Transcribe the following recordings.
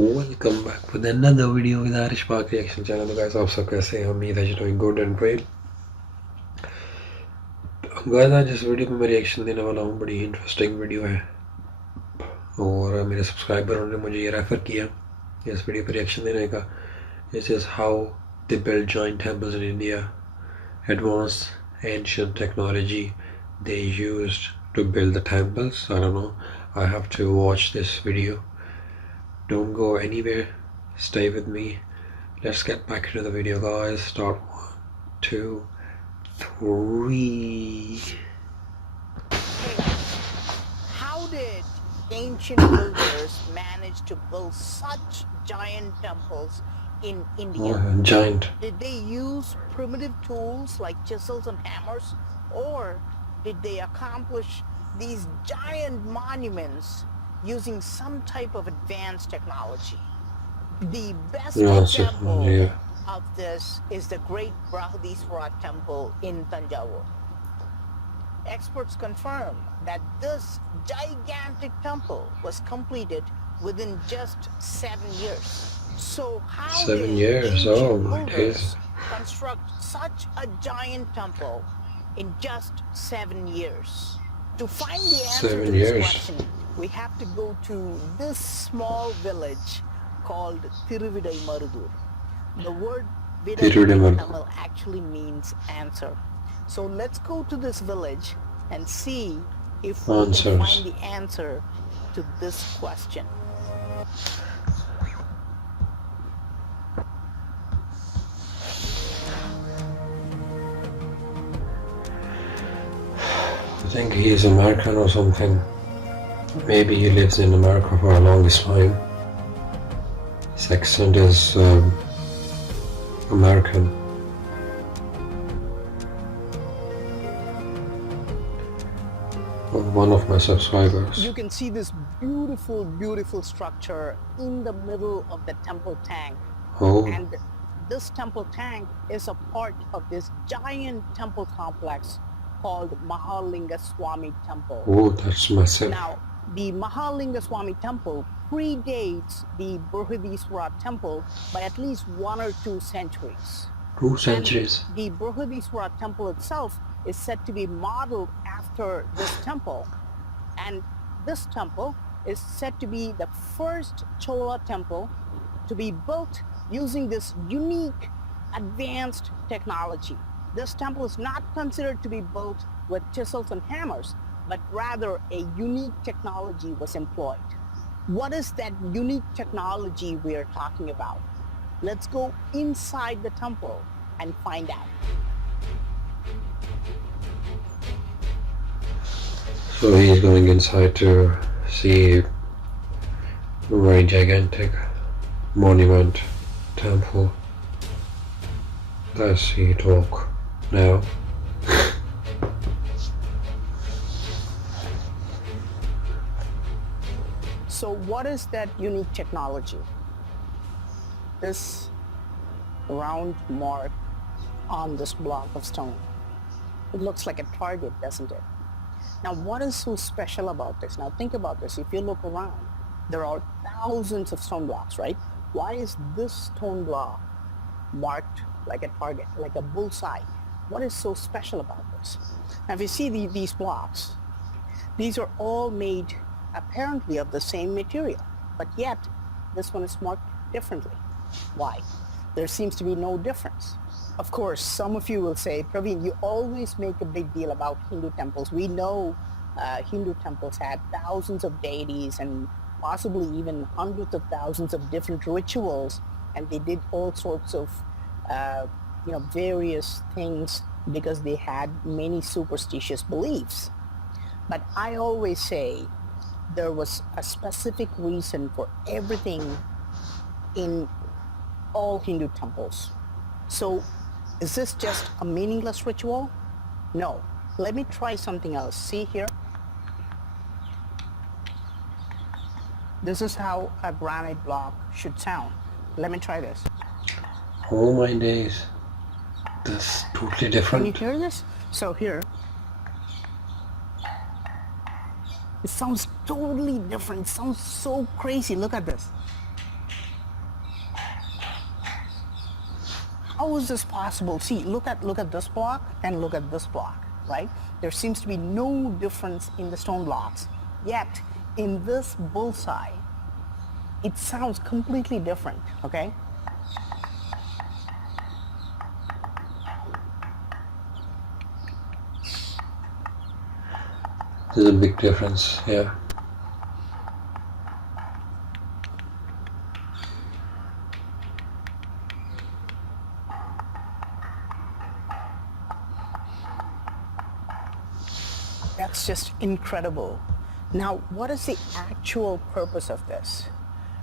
Welcome back with another video with Arish Park Reaction Channel. तो guys आप सब कैसे हैं? उम्मीद है doing good and great. guys आज इस वीडियो में मैं रिएक्शन देने वाला हूँ. बड़ी इंटरेस्टिंग वीडियो है और मेरे सब्सक्राइबरों ने मुझे ये रेफर किया इस वीडियो पर रिएक्शन देने का. This is how they build giant temples in India. Advanced ancient technology they used to build the temples. I don't know. I have to watch this video. Don't go anywhere, stay with me. Let's get back into the video, guys. Start 1, 2, 3. How did ancient builders manage to build such giant temples in India? Giant. Did they use primitive tools like chisels and hammers, or did they accomplish these giant monuments using some type of advanced technology? The best example of this is the Great Brihadiswara Temple in Tanjavur. Experts confirm that this gigantic temple was completed within just 7 years. So how 7 did years? Oh my days. construct such a giant temple in just 7 years? To find the answer to this question, we have to go to this small village called Thiruvidaimarudur. The word Vidai Tamil actually means answer. So let's go to this village and see if we can find the answer to this question. I think he's American or something. Maybe he lives in America for the longest time. His accent is American. One of my subscribers. You can see this beautiful structure in the middle of the temple tank. Oh. And this temple tank is a part of this giant temple complex called Mahalinga Swami Temple. Oh, that's massive. Now, the Mahalinga Swami Temple predates the Brihadiswara Temple by at least 1 or 2 centuries. 2 centuries. And the Brihadiswara Temple itself is said to be modeled after this temple. And this temple is said to be the first Chola temple to be built using this unique advanced technology. This temple is not considered to be built with chisels and hammers, but rather a unique technology was employed. What is that unique technology we are talking about? Let's go inside the temple and find out. So he's going inside to see a very gigantic monument temple. Let's see talk now. So what is that unique technology? This round mark on this block of stone. It looks like a target, doesn't it? Now, what is so special about this? Now, think about this. If you look around, there are thousands of stone blocks, right? Why is this stone block marked like a target, like a bullseye? What is so special about this? Now, if you see these blocks, these are all made apparently of the same material, but yet this one is marked differently. Why? There seems to be no difference. Of course, some of you will say, Praveen, you always make a big deal about Hindu temples. We know Hindu temples had thousands of deities and possibly even hundreds of thousands of different rituals, and they did all sorts of various things because they had many superstitious beliefs. But I always say there was a specific reason for everything in all Hindu temples. So is this just a meaningless ritual? No. Let me try something else. See here? This is how a granite block should sound. Let me try this. Oh my days. That's totally different. Can you hear this? So here, it sounds totally different. It sounds so crazy. Look at this. how is this possible? See, look at this block and look at this block, right? There seems to be no difference in the stone blocks. Yet, in this bullseye, it sounds completely different, okay? There's a big difference, yeah. That's just incredible. Now, what is the actual purpose of this?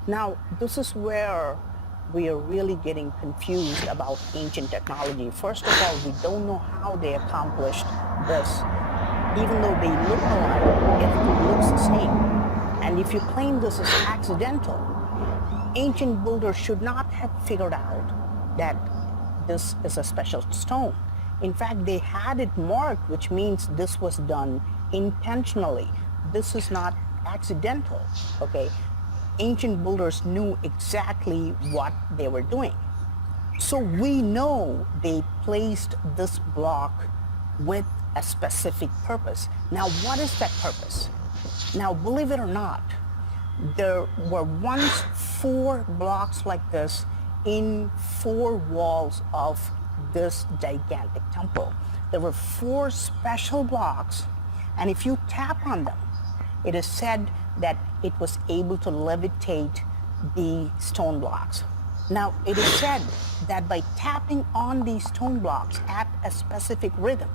Now, this is where we are really getting confused about ancient technology. First of all, we don't know how they accomplished this. Even though they look alike, everything looks the same. And if you claim this is accidental, ancient builders should not have figured out that this is a special stone. In fact, they had it marked, which means this was done intentionally. This is not accidental, okay? Ancient builders knew exactly what they were doing. So we know they placed this block with a specific purpose. Now, what is that purpose? Now, believe it or not, there were once 4 blocks like this in 4 walls of this gigantic temple. There were 4 special blocks, and if you tap on them, it is said that it was able to levitate the stone blocks. Now, it is said that by tapping on these stone blocks at a specific rhythm,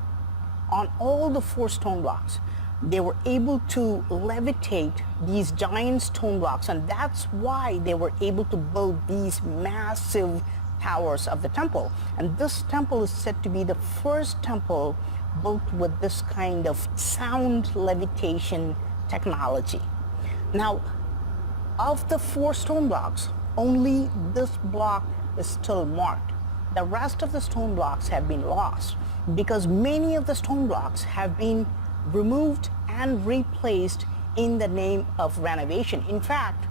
on all the 4 stone blocks, they were able to levitate these giant stone blocks, and that's why they were able to build these massive towers of the temple. And this temple is said to be the first temple built with this kind of sound levitation technology. Now, of the 4 stone blocks, only this block is still marked. The rest of the stone blocks have been lost because many of the stone blocks have been removed and replaced in the name of renovation. In fact,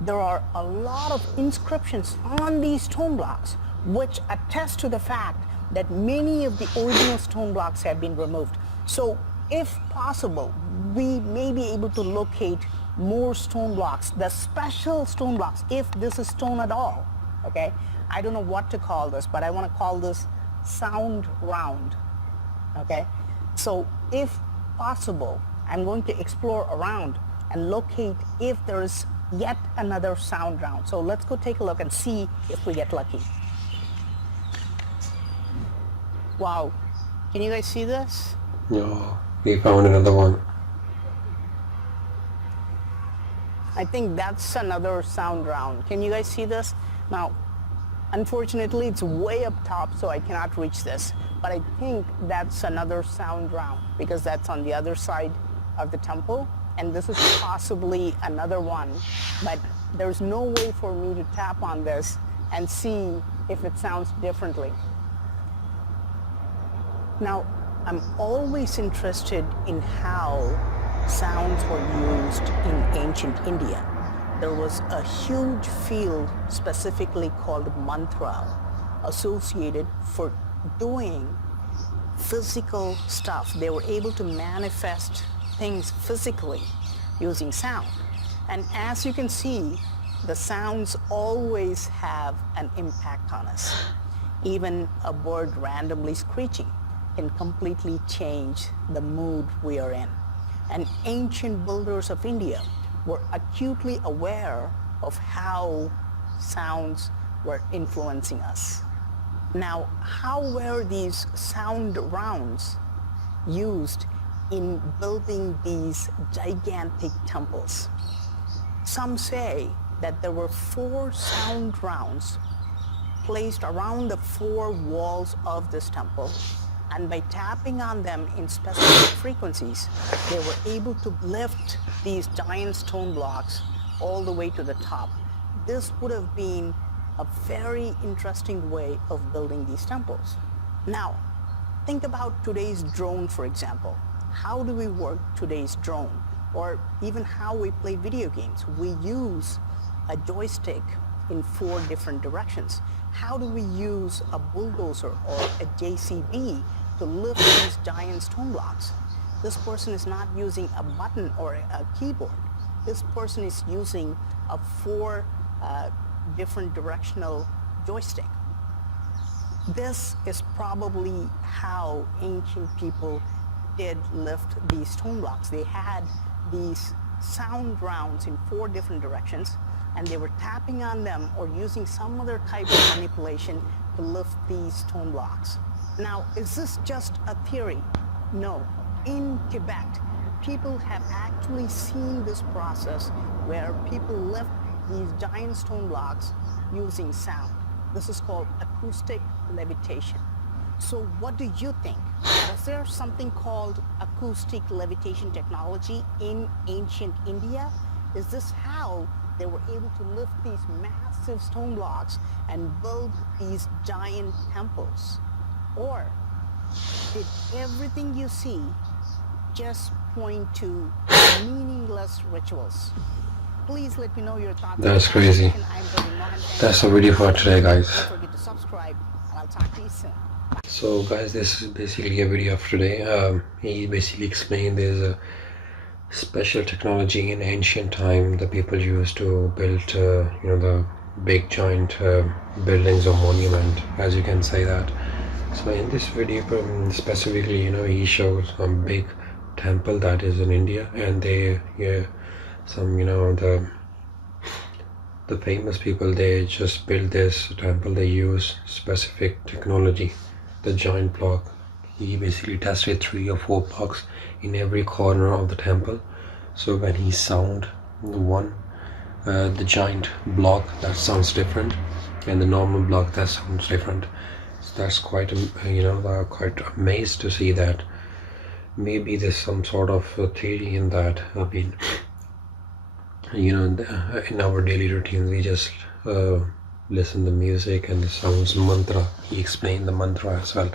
there are a lot of inscriptions on these stone blocks which attest to the fact that many of the original stone blocks have been removed. So if possible, we may be able to locate more stone blocks, the special stone blocks, if this is stone at all, okay? I don't know what to call this, but I want to call this sound round, okay? So if possible, I'm going to explore around and locate if there is yet another sound round. So let's go take a look and see if we get lucky. Wow, can you guys see this? No, we found another one. I think that's another sound round. Can you guys see this? Now, unfortunately, it's way up top, so I cannot reach this. But I think that's another sound round because that's on the other side of the temple. And this is possibly another one. But there's no way for me to tap on this and see if it sounds differently. Now, I'm always interested in how sounds were used in ancient India. There was a huge field specifically called mantra associated for doing physical stuff. They were able to manifest things physically using sound. And as you can see, the sounds always have an impact on us. Even a bird randomly screeching can completely change the mood we are in. And ancient builders of India were acutely aware of how sounds were influencing us. Now, how were these sound rounds used in building these gigantic temples? Some say that there were 4 sound rounds placed around the 4 walls of this temple, and by tapping on them in specific frequencies, they were able to lift these giant stone blocks all the way to the top. This would have been a very interesting way of building these temples. Now, think about today's drone, for example. How do we work today's drone? Or even how we play video games. We use a joystick in 4 different directions? How do we use a bulldozer or a JCB to lift these giant stone blocks? This person is not using a button or a keyboard. This person is using a 4 different directional joystick. This is probably how ancient people did lift these stone blocks. They had these sound rounds in 4 different directions, and they were tapping on them or using some other type of manipulation to lift these stone blocks. Now, is this just a theory? No. In Tibet, people have actually seen this process where people lift these giant stone blocks using sound. This is called acoustic levitation. So what do you think? Was there something called acoustic levitation technology in ancient India? Is this how they were able to lift these massive stone blocks and build these giant temples? Or did everything you see just point to meaningless rituals? Please let me know your thoughts. That's crazy. That's the video for today, guys. Don't forget to subscribe, and I'll talk to you soon. So guys, this is basically a video of today. He basically explained there's a special technology in ancient time the people used to build the big giant buildings or monument, as you can say that. So in this video specifically, he shows a big temple that is in India, and they some the famous people, they just build this temple. They use specific technology, the giant block. He basically tested 3 or 4 blocks in every corner of the temple. So when he sound the giant block, that sounds different, and the normal block, that sounds different. So that's quite quite amazed to see that. Maybe there's some sort of theory in that. I mean, in our daily routine we just listen to music and the sounds mantra. He explained the mantra as well.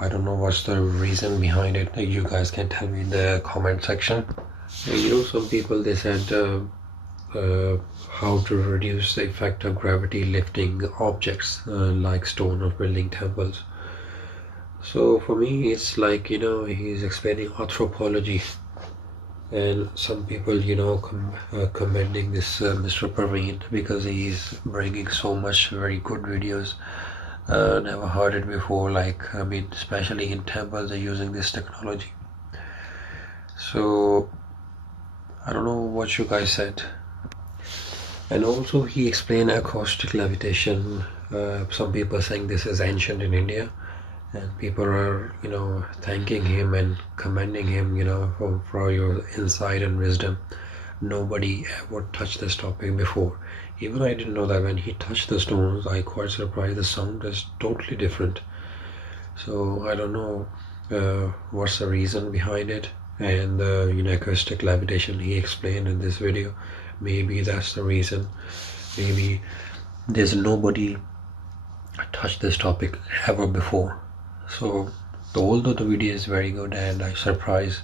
I don't know what's the reason behind it. You guys can tell me in the comment section. Some people, they said how to reduce the effect of gravity lifting objects like stone or building temples. So for me, it's like, he's explaining anthropology, and some people, commending this Mr. Praveen, because he's bringing so much very good videos. Never heard it before, especially in temples they're using this technology. So I don't know what you guys said. And also he explained acoustic levitation. Some people are saying this is ancient in India, and people are thanking him and commending him for your insight and wisdom. Nobody ever touched this topic before. Even I didn't know that. When he touched the stones, I quite surprised. The sound is totally different. So I don't know what's the reason behind it. And acoustic levitation he explained in this video. Maybe that's the reason. Maybe there's nobody touched this topic ever before. So although the video is very good, and I surprised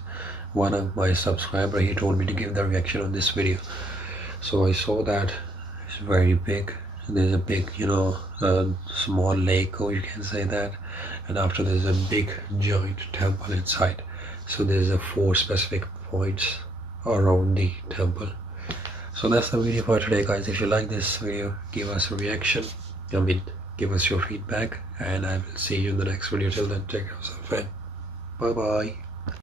one of my subscribers, he told me to give the reaction on this video. So I saw that it's very big. There's a big small lake, or you can say that, and after there's a big giant temple inside. So there's 4 specific points around the temple. So that's the video for today, guys. If you like this video, give us a reaction. Give us your feedback, and I will see you in the next video. Till then, take care of yourself, and bye bye.